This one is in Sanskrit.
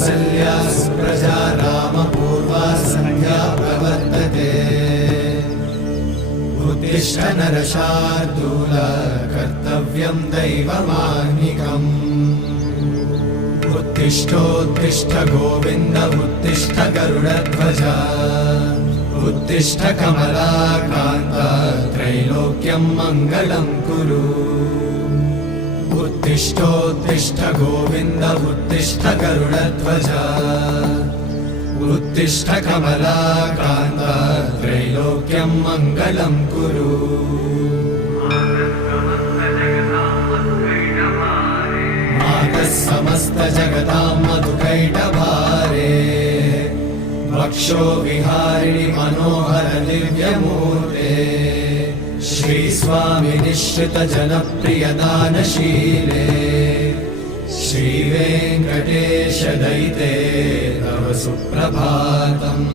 कौसल्या सुप्रजा रामपूर्वा सन्ध्या प्रवर्तते उत्तिष्ठ नरशार्दूल कर्तव्यं दैवमाह्निकम् उत्तिष्ठोत्तिष्ठ गोविन्द उत्तिष्ठ गरुडध्वज उत्तिष्ठ कमलाकान्त त्रैलोक्यं मङ्गलं कुरु उत्तिष्ठोत्तिष्ठ गोविन्द उत्तिष्ठ गरुडध्वज उत्तिष्ठ कमलाकान्त त्रैलोक्यं मङ्गलं कुरु मातः समस्त जगतां मधुकैटभारे वक्षो विहारिणि मनोहर दिव्यमूर्ते श्रीस्वामि निश्चित जनप्रिय दानशीले श्रीवेङ्कटेश दयिते तव सुप्रभातम्।